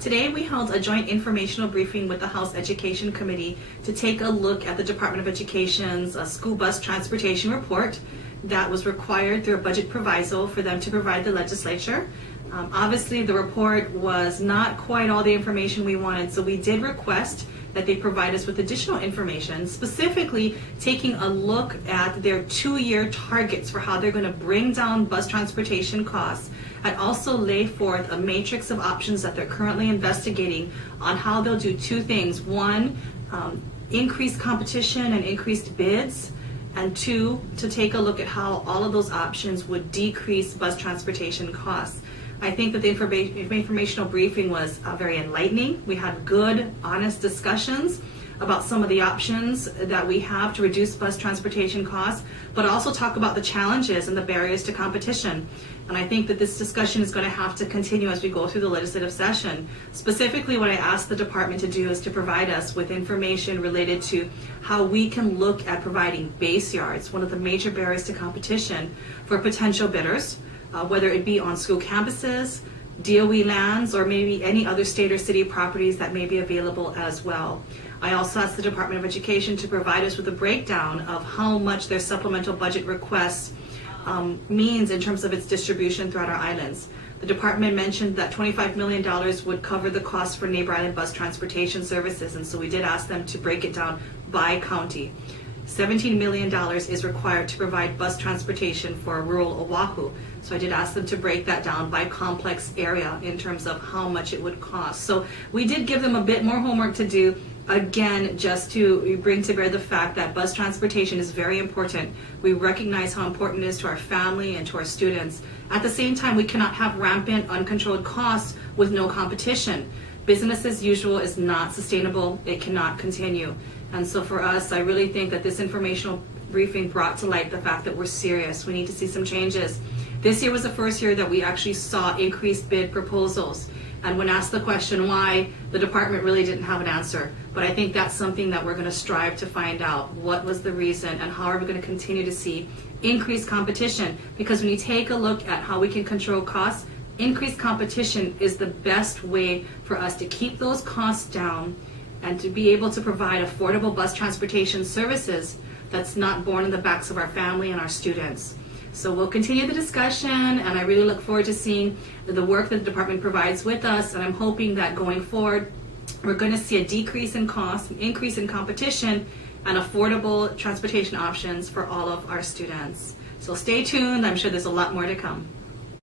Today we held a joint informational briefing with the House Education Committee to take a look at the Department of Education's school bus transportation report that was required through a budget proviso for them to provide the legislature. Obviously the report was not quite all the information we wanted, so we did request that they provide us with additional information, specifically taking a look at their 2-year targets for how they're going to bring down bus transportation costs, and also lay forth a matrix of options that they're currently investigating on how they'll do 2 things. 1, increase competition and increased bids, and 2, to take a look at how all of those options would decrease bus transportation costs. I think that the informational briefing was very enlightening. We had good, honest discussions about some of the options that we have to reduce bus transportation costs, but also talk about the challenges and the barriers to competition. And I think that this discussion is going to have to continue as we go through the legislative session. Specifically, what I asked the department to do is to provide us with information related to how we can look at providing base yards, one of the major barriers to competition for potential bidders, whether it be on school campuses, DOE lands, or maybe any other state or city properties that may be available as well. I also asked the Department of Education to provide us with a breakdown of how much their supplemental budget request means in terms of its distribution throughout our islands. The department mentioned that $25 million would cover the cost for neighbor island bus transportation services, and so we did ask them to break it down by county. $17 million is required to provide bus transportation for rural Oahu. So I did ask them to break that down by complex area in terms of how much it would cost. So we did give them a bit more homework to do, again, just to bring to bear the fact that bus transportation is very important. We recognize how important it is to our family and to our students. At the same time, we cannot have rampant, uncontrolled costs with no competition. Business as usual is not sustainable. It cannot continue. And so for us, I really think that this informational briefing brought to light the fact that we're serious. We need to see some changes. This year was the first year that we actually saw increased bid proposals. And when asked the question why, the department really didn't have an answer. But I think that's something that we're going to strive to find out. What was the reason, and how are we going to continue to see increased competition? Because when you take a look at how we can control costs, increased competition is the best way for us to keep those costs down and to be able to provide affordable bus transportation services that's not borne on the backs of our family and our students. So we'll continue the discussion, and I really look forward to seeing the work that the department provides with us, and I'm hoping that going forward we're going to see a decrease in cost, an increase in competition, and affordable transportation options for all of our students. So stay tuned. I'm sure there's a lot more to come.